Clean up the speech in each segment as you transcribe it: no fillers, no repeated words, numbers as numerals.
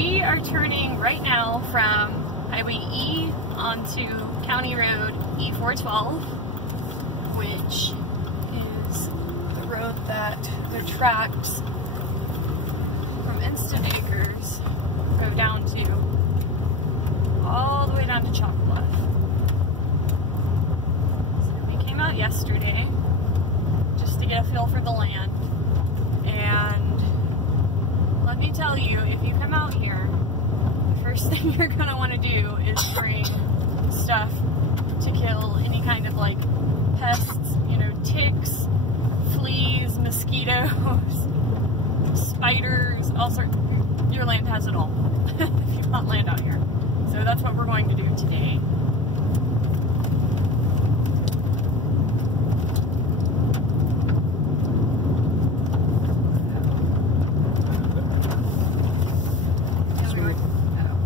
we are turning right now from Highway E onto County Road E412, which is the road that the tracts from Instant Acres go down to, all the way down to Chalk Bluff. So we came out yesterday just to get a feel for the land, and let me tell you, if you come out here, the first thing you're going to want to do is bring stuff to kill any kind of like pests, you know, ticks, fleas, mosquitoes, spiders, all sorts. Your land has it all if you want land out here. So that's what we're going to do today.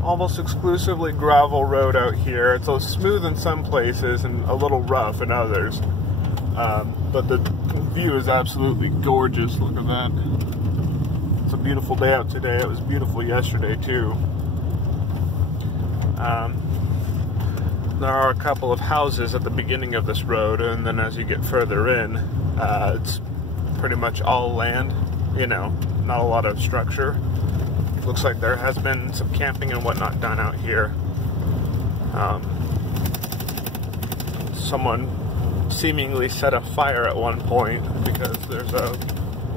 Almost exclusively gravel road out here. It's smooth in some places and a little rough in others. But the view is absolutely gorgeous. Look at that. It's a beautiful day out today. It was beautiful yesterday too. There are a couple of houses at the beginning of this road, and then as you get further in, it's pretty much all land, you know, not a lot of structure. Looks like there has been some camping and whatnot done out here. Someone seemingly set a fire at one point because there's a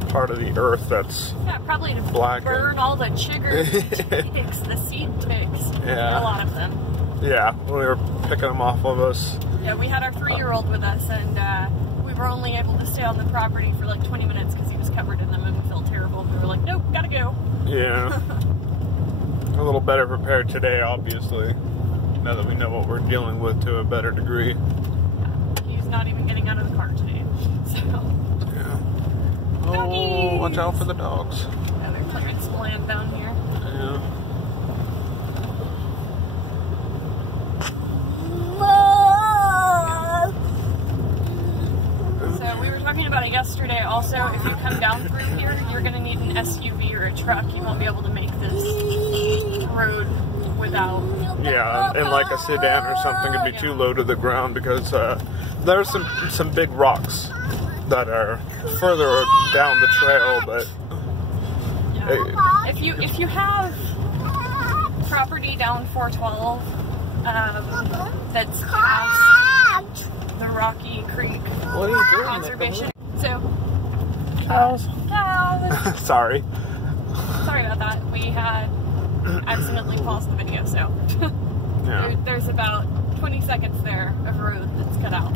part of the earth that's probably to blackened. Burn all the chiggers, ticks, the seed ticks. Yeah. A lot of them. Yeah, we were picking them off of us. Yeah, we had our 3-year-old with us, and we were only able to stay on the property for like 20 minutes because he was covered in them, and we felt terrible. We were like, nope, gotta go. Yeah. A little better prepared today, obviously, now that we know what we're dealing with to a better degree. He's not even getting out of the car today, so. Yeah. Oh, Doggies. watch out for the dogs. Yeah, they're clearing some land down here. Yeah. So we were talking about it yesterday. Also, if you come down through here, you're going to need an SUV or a truck. You won't be able to make this road without. Yeah, and like a sedan or something would be too low to the ground because there's some big rocks that are further down the trail, but yeah. If you have property down 412 that's past the Rocky Creek what are you doing, conservation. So cows. Sorry about that. We had accidentally paused the video, so yeah. there's about 20 seconds there of road that's cut out,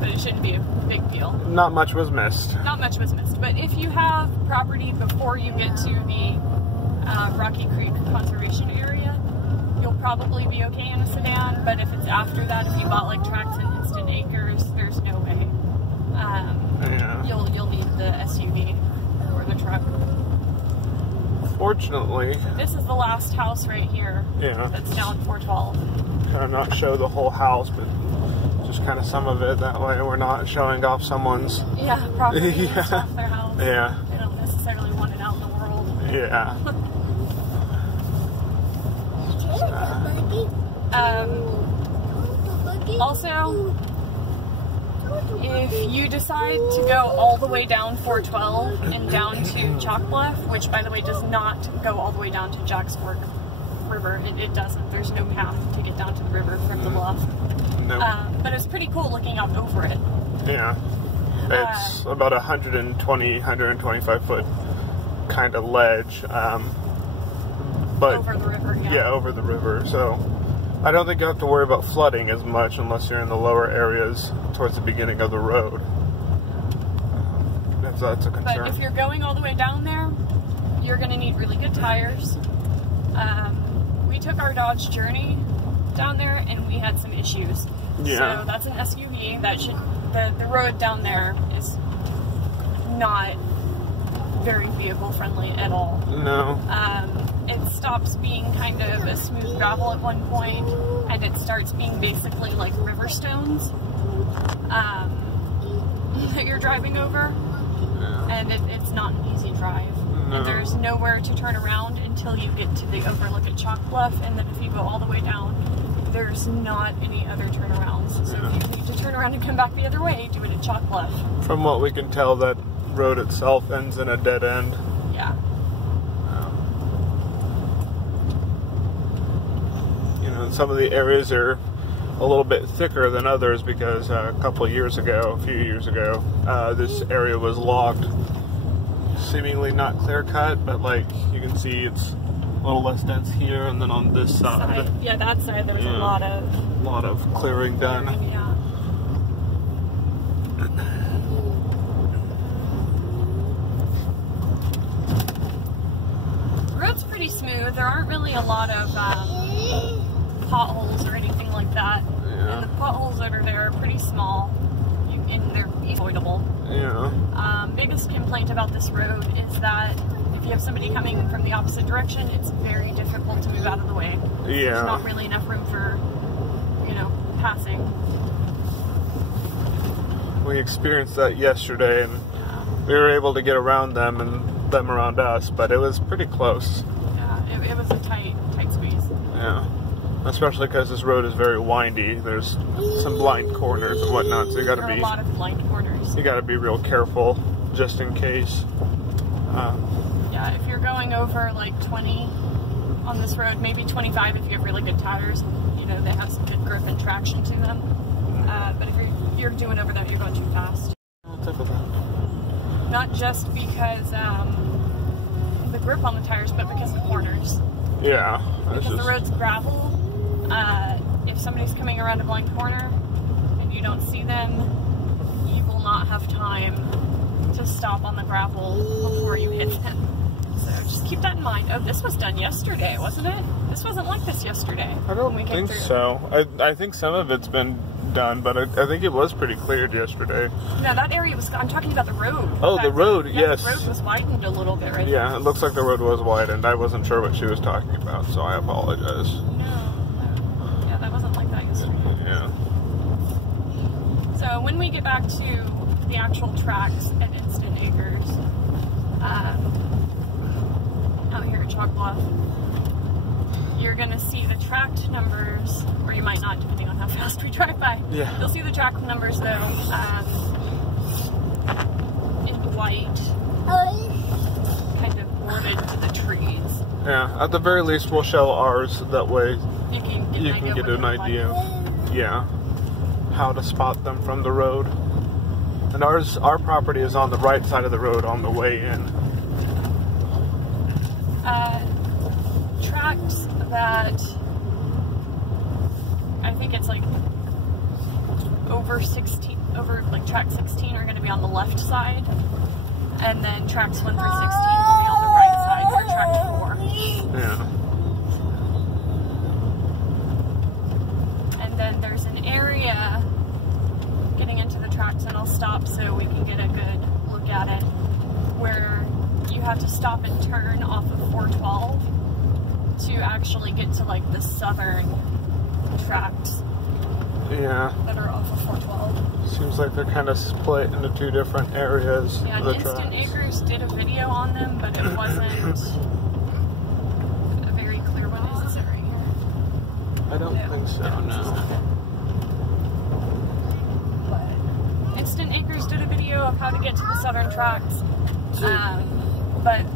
but it shouldn't be a big deal. Not much was missed. Not much was missed, but if you have property before you get to the Rocky Creek conservation area, you'll probably be okay in a sedan, but if it's after that, if you bought like tracts and Instant Acres, there's no way. Yeah. You'll need the SUV or the truck. Fortunately, So this is the last house right here. Yeah. That's down 412. kind of not show the whole house, but just kind of some of it. That way we're not showing off someone's property Yeah. off their house. Yeah. They don't necessarily want it out in the world. Yeah. Also, if you decide to go all the way down 412 and down to Chalk Bluff, which by the way does not go all the way down to Jack's Fork River, it doesn't. There's no path to get down to the river from the bluff. Nope. But it's pretty cool looking out over it. Yeah. It's about 120, 125 foot kind of ledge. But Over the river, yeah. Yeah, over the river. So I don't think you have to worry about flooding as much unless you're in the lower areas towards the beginning of the road. That's a concern. But if you're going all the way down there, you're going to need really good tires. We took our Dodge Journey down there and we had some issues. Yeah. So that's an SUV. That should the road down there is not very vehicle friendly at all. No. It stops being kind of a smooth gravel at one point, and it starts being basically like river stones that you're driving over, Yeah. and it's not an easy drive. No. And there's nowhere to turn around until you get to the overlook at Chalk Bluff, and then if you go all the way down, there's not any other turnarounds. So if you need to turn around and come back the other way, do it at Chalk Bluff. From what we can tell, that road itself ends in a dead end. Yeah. You know, some of the areas are a little bit thicker than others because a few years ago, this area was logged. Seemingly not clear cut, but like you can see it's a little less dense here, and then on this side. Yeah, that side there was a lot of clearing done. Yeah. The road's pretty smooth. There aren't really a lot of potholes or anything like that. Yeah. And the potholes that are there are pretty small, and they're avoidable. Yeah. Biggest complaint about this road is that if you have somebody coming from the opposite direction, it's very difficult to move out of the way. Yeah. There's not really enough room for, passing. We experienced that yesterday, and we were able to get around them and them around us, but it was pretty close. Yeah, it was a tight squeeze. Yeah. Especially because this road is very windy. There's some blind corners and whatnot, so There are a lot of blind corners. You gotta be real careful, just in case. Yeah, if you're going over like 20 on this road, maybe 25 if you have really good tires, and they have some good grip and traction to them. But if you're doing over that, you're going too fast. Not just because the grip on the tires, but because of the corners. Yeah. Because the road's gravel. If somebody's coming around a blind corner and you don't see them, you will not have time to stop on the gravel before you hit them. So just keep that in mind. Oh, this was done yesterday, wasn't it? This wasn't like this yesterday. I don't think so. I think some of it's been done, but I think it was pretty cleared yesterday. No, that area was, I'm talking about the road. Oh, the road, yes. The road was widened a little bit right there. Yeah, it looks like the road was widened. I wasn't sure what she was talking about, so I apologize. Yeah, that wasn't like that yesterday. Yeah. So when we get back to the actual tracts at Instant Acres, out here at Chalk Bluff, you're going to see the tract numbers, or you might not, depending on how fast we drive by. Yeah. You'll see the tract numbers, though, in white, kind of boarded to the trees. Yeah, at the very least, we'll show ours. That way you can get an idea of, yeah, how to spot them from the road. And our property is on the right side of the road on the way in. Tracts that I think it's like over like tract 16 are going to be on the left side, and then tracts 1 through 16 will be on the right side for tract 4. Yeah. And then there's an area getting into the tracts, and I'll stop so we can get a good look at it, where you have to stop and turn off of 412 to actually get to like the southern tracts. Yeah. That are off of 412. Seems like they're kind of split into two different areas. Yeah, Instant Acres did a video on them, but it wasn't very clear. What is it right here? I don't think so, no. But Instant Acres did a video of how to get to the southern tracts. But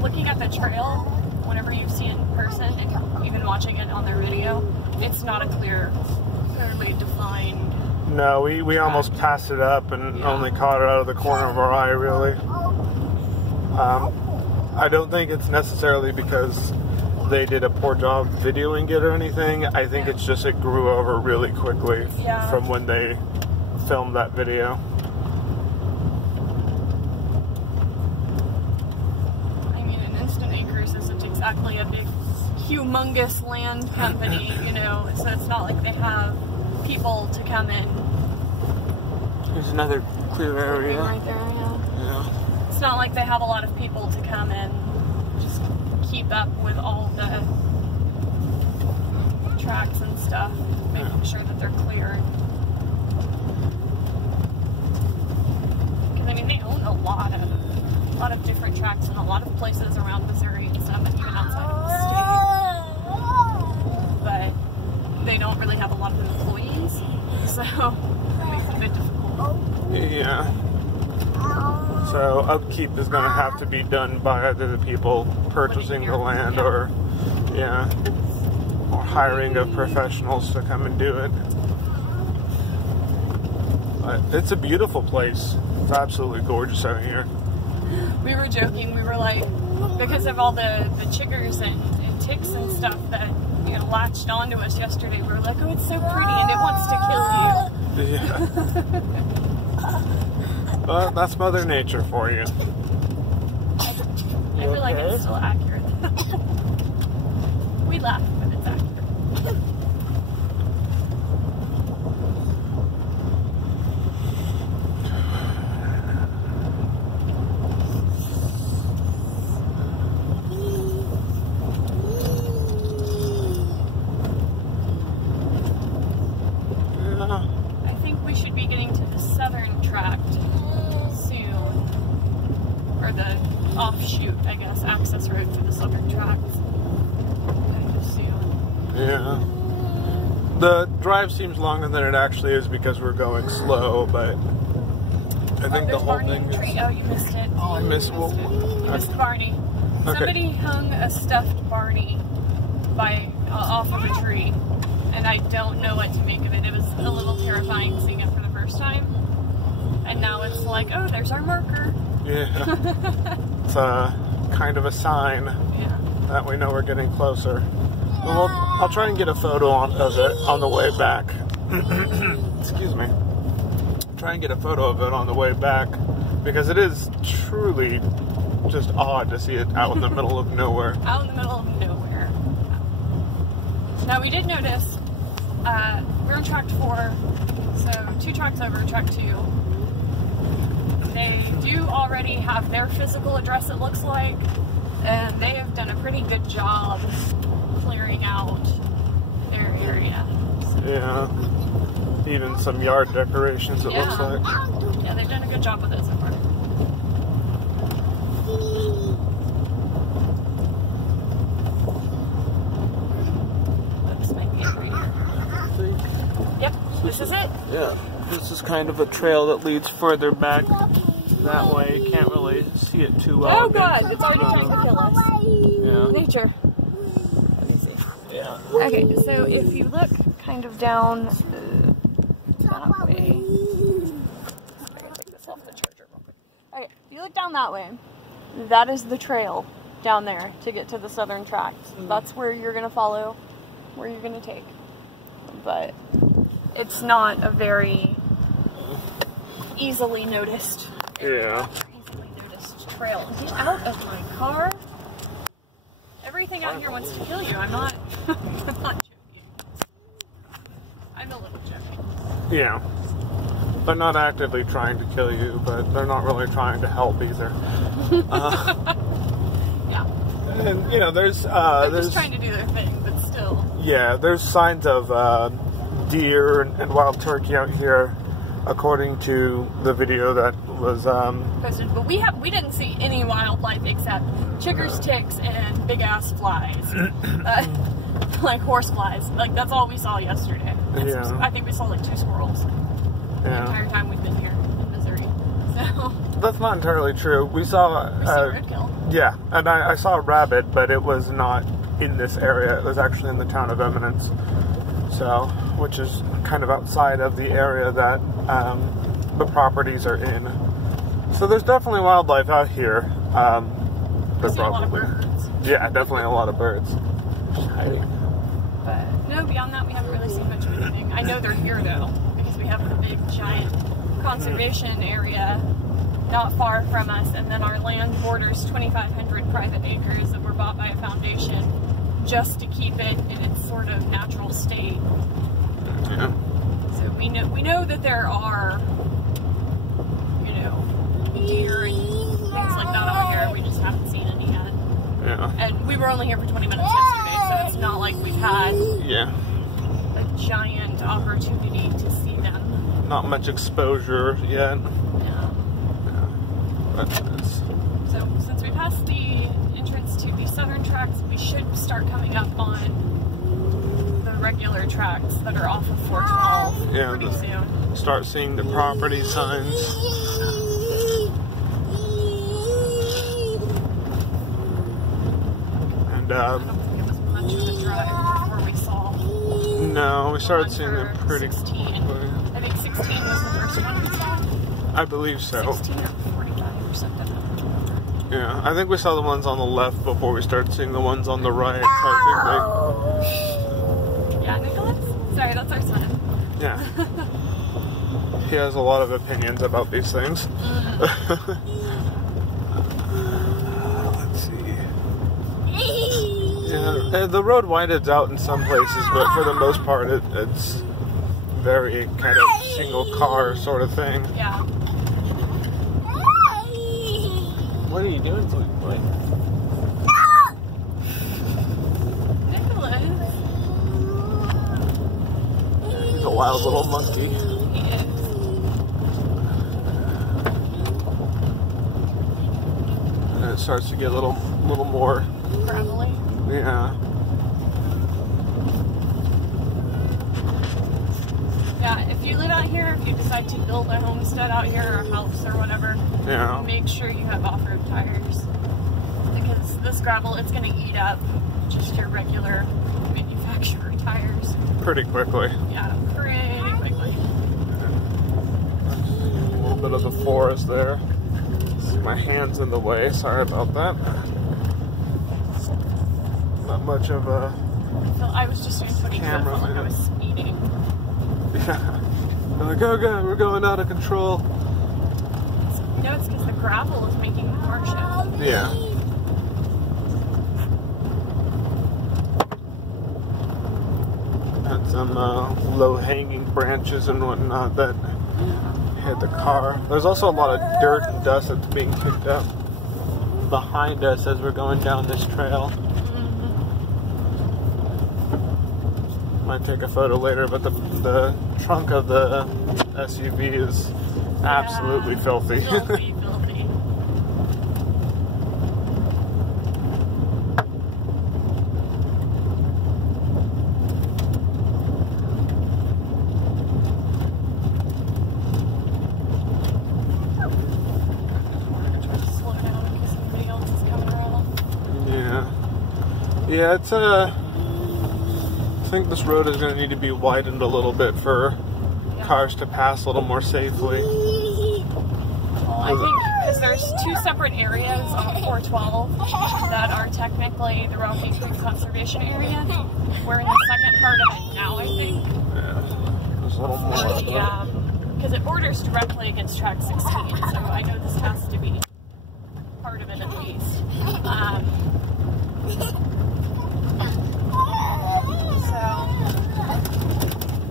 looking at the trail, whenever you see it in person, and even watching it on their video, it's not a clearly defined. No, we almost passed it up and only caught it out of the corner of our eye, really. I don't think it's necessarily because they did a poor job videoing it or anything. I think it's just it grew over really quickly from when they filmed that video. Exactly a big, humongous land company, so it's not like they have people to come in. There's another clear area. Right there, yeah. It's not like they have a lot of people to come in, just keep up with all the tracks and stuff, making sure that they're cleared. Because, I mean, they own a lot of a lot of different tracts in a lot of places around Missouri and stuff, and even outside of the state. But they don't really have a lot of employees, so it makes it a bit difficult. Yeah. So upkeep is going to have to be done by either the people purchasing the land or, yeah, or hiring of professionals to come and do it. But it's a beautiful place. It's absolutely gorgeous out here. We were joking. We were like, because of all the chiggers and ticks and stuff that, you know, latched onto us yesterday, we were like, oh, it's so pretty and it wants to kill you. Yeah. But that's Mother Nature for you. I feel like it's still accurate. We laugh, but it's accurate. I think we should be getting to the southern tract soon, or the offshoot, I guess, access road to the southern tract kind of soon. Yeah. The drive seems longer than it actually is because we're going slow, but I think the whole thing is... Oh, you missed it. Oh, I missed it. You missed the Barney. Okay. Somebody hung a stuffed Barney off of a tree, and I don't know what to make of it. It was a little terrifying seeing it for the first time, and now it's like, oh, there's our marker. Yeah. It's kind of a sign that we know we're getting closer. Well, I'll try and get a photo of it on the way back. Excuse me. Try and get a photo of it on the way back, because it is truly just odd to see it out in the middle of nowhere. Out in the middle of nowhere. Now, we did notice, we're on tract 4, so 2 tracts over, tract 2. They do already have their physical address, it looks like, and they have done a pretty good job clearing out their area. So. Yeah. Even some yard decorations, it looks like. Yeah, they've done a good job with it so far. This might be it right here. Yep, this is it. Yeah. This is kind of a trail that leads further back that way. You can't really see it too well. Oh god, it's already trying to kill us. Yeah. Nature. Let me see. Yeah. Okay, so if you look kind of down that way. I'm gonna take this off the charger real quick. Okay, if you look down that way, that is the trail down there to get to the southern tract. That's where you're gonna follow, where you're gonna take. But it's not a very easily noticed area, easily noticed trail. Get out of my car. Everything out here wants to kill you. I'm not I'm not joking. I'm a little joking. Yeah. They're not actively trying to kill you, but they're not really trying to help either. Yeah. And, you know, they're just trying to do their thing, but still. Yeah, there's signs of deer and wild turkey out here, according to the video that was posted. But we didn't see any wildlife except chiggers, ticks, and big ass flies, like horse flies. Like that's all we saw yesterday. Yeah. I think we saw like 2 squirrels the entire time we've been here in Missouri. So that's not entirely true. We saw roadkill. Yeah, and I saw a rabbit, but it was not in this area. It was actually in the town of Eminence. So, which is kind of outside of the area that the properties are in. So there's definitely wildlife out here. There's a lot of birds. Yeah, definitely a lot of birds. Hiding. But no, beyond that we haven't really seen much of anything. I know they're here though, because we have a big giant conservation area not far from us, and then our land borders 2,500 private acres that were bought by a foundation just to keep it in its sort of natural state. Yeah. So we know that there are, you know, deer and things like that out here. We just haven't seen any yet. Yeah. And we were only here for 20 minutes yesterday, so it's not like we've had a giant opportunity to see them. Not much exposure yet. Yeah. But it's... So So since we passed the entrance to the southern tracts, we should start coming up on the regular tracts that are off of 412 pretty soon. Start seeing the property signs. And I don't think it was much of a drive before we saw. No, we started seeing them pretty 16. quickly. I think 16 was the first one we saw. I believe so. 16 or 45 or something. Yeah, I think we saw the ones on the left before we started seeing the ones on the right. So I think Yeah, Nicholas? Sorry, that's our son. yeah. He has a lot of opinions about these things. Let's see. Yeah, the road widens out in some places, but for the most part, it's very kind of single car sort of thing. Yeah. What are you doing to him, boy? Nicholas. He's a wild little monkey. He is. And it starts to get a little more. Gravelly. Yeah. Yeah, if you live out here, if you decide to build a homestead out here or a house or whatever, Yeah. make sure you have off-road tires. Because this gravel, it's going to eat up just your regular manufacturer tires. Pretty quickly. Yeah, pretty quickly. A little bit of the forest there. My hand's in the way, sorry about that. Not much of a So I was just doing 20 camera. like I was speeding. Yeah. They're like, oh god, we're going out of control. No, it's because the gravel is making the car shift. Yeah. Had some low-hanging branches and whatnot that hit the car. There's also a lot of dirt and dust that's being kicked up behind us as we're going down this trail. Might take a photo later, but the trunk of the SUV is absolutely filthy. Filthy. Yeah, it's I think this road is going to need to be widened a little bit for cars to pass a little more safely. Well, I think because there's two separate areas on 412 that are technically the Rocky Creek Conservation Area. We're in the second part of it now, I think. Yeah, there's a little more. Yeah, because it borders directly against track 16, so I know this has to be part of it at least.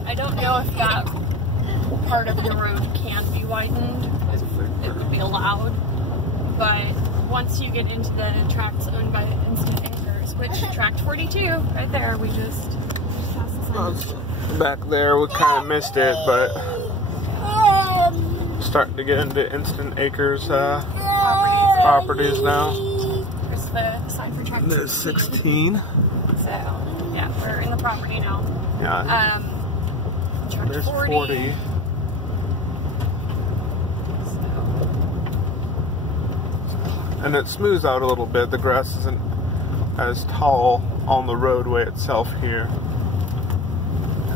I don't know if that part of the road can be widened, if it would be allowed, but once you get into the tracts owned by Instant Acres, which tract 42, right there, we just passed this on. Back there, we kind of missed it, but starting to get into Instant Acres properties now. There's the sign for tract 16. 16. So, yeah, we're in the property now. Yeah. Tract There's 40. 40. And it smooths out a little bit. The grass isn't as tall on the roadway itself here.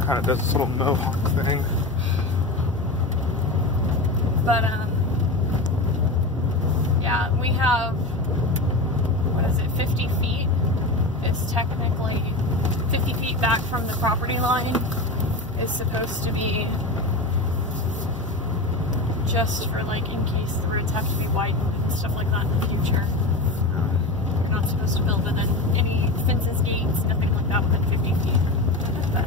Kind of does this little mohawk thing. But, yeah, we have, what is it, 50 feet? It's technically 50 feet back from the property line is supposed to be just for, like, in case the roads have to be widened and stuff like that in the future. You're not supposed to build within any fences, gates, nothing like that within 50 feet. But,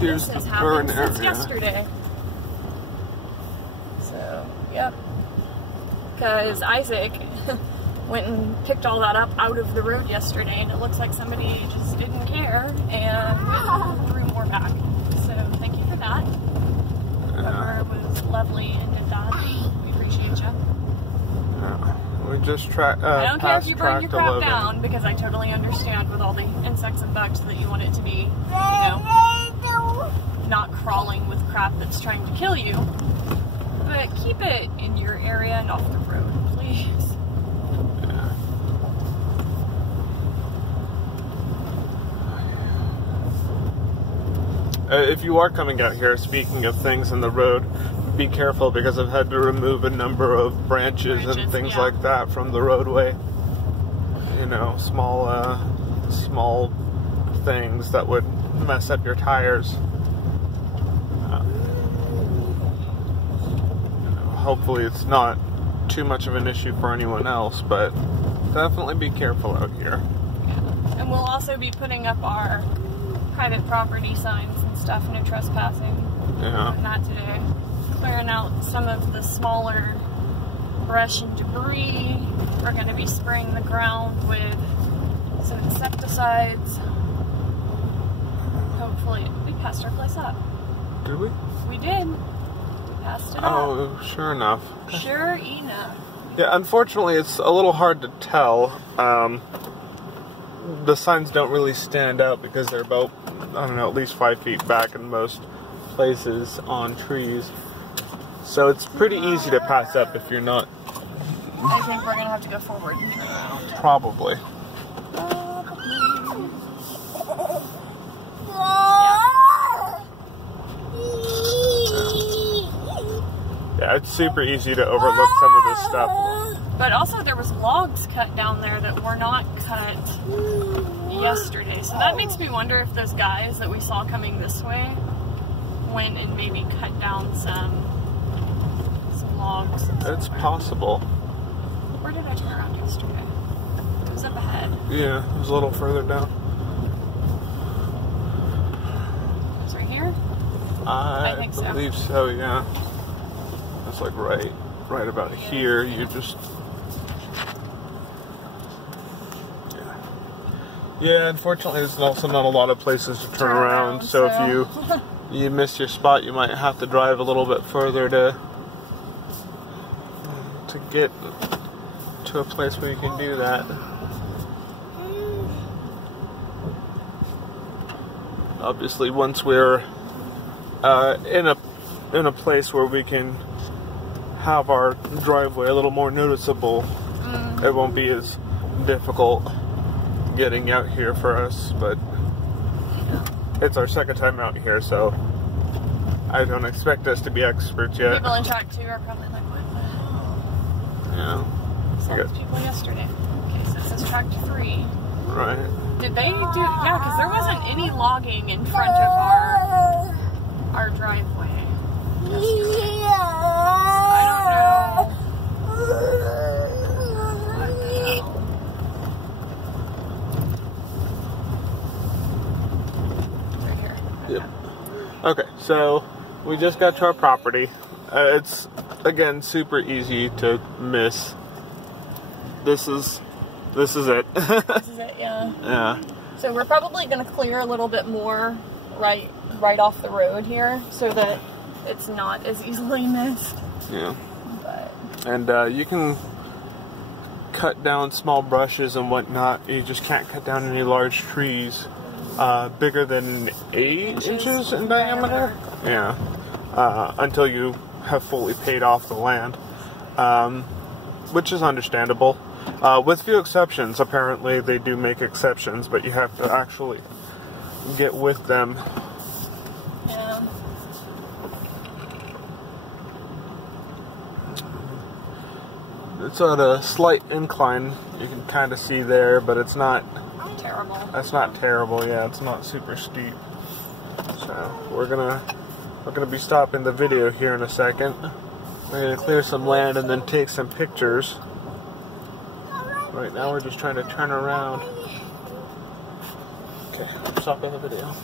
Here's this has the happened burn since area. yesterday. So, yep. Because Isaac went and picked all that up out of the road yesterday, and it looks like somebody just didn't care and threw more back. So thank you for that. Whoever was lovely and did that, we appreciate you. We just I don't care if you burn your crap 11. down, because I totally understand with all the insects and bugs that you want it to be, you know, not crawling with crap that's trying to kill you. But keep it in your area and off the road, please. If you are coming out here, speaking of things in the road, be careful, because I've had to remove a number of branches and things like that from the roadway. You know, small things that would mess up your tires. Hopefully it's not too much of an issue for anyone else, but definitely be careful out here. Yeah. And we'll also be putting up our private property signs and stuff, no trespassing. Yeah. And that today. Clearing out some of the smaller brush and debris. We're going to be spraying the ground with some insecticides. Hopefully, we passed our place up. Did we? We did. We passed it up. Oh, sure enough. Sure enough. Yeah, unfortunately, it's a little hard to tell. The signs don't really stand out because they're about, I don't know, at least 5 feet back in most places on trees. So it's pretty easy to pass up if you're not. I think we're going to have to go forward and turn around. Probably. Yeah, it's super easy to overlook some of this stuff. But also there was logs cut down there that were not cut yesterday. So that makes me wonder if those guys that we saw coming this way went and maybe cut down some logs. It's possible. Where did I turn around yesterday? It was up ahead. Yeah, it was a little further down. It's right here? I think so. believe so, yeah. It's like right about here. You just... Yeah, unfortunately there's also not a lot of places to turn around, so if you miss your spot, you might have to drive a little bit further to get to a place where you can do that. Obviously, once we're in a place where we can have our driveway a little more noticeable, it won't be as difficult getting out here for us, but it's our second time out here, so I don't expect us to be experts yet. People in track 2 are probably like, what the hell? Yeah. Saw those people yesterday. Okay, so it says track 3. Right. Did they do, yeah, because there wasn't any logging in front of our driveway yesterday. I don't know. Okay, so we just got to our property. It's, again, super easy to miss. This is it. This is it, yeah. Yeah. So we're probably going to clear a little bit more right off the road here so that it's not as easily missed. Yeah. But. And you can cut down small brushes and whatnot. You just can't cut down any large trees bigger than 8 inches in diameter. Yeah. Until you have fully paid off the land, which is understandable. With few exceptions, apparently they do make exceptions, but you have to actually get with them. Yeah. It's at a slight incline, you can kind of see there, but it's not terrible. That's not terrible, yeah, it's not super steep. So we're gonna be stopping the video here in a second. We're gonna clear some land and then take some pictures. Right now we're just trying to turn around. Okay, I'm stopping the video.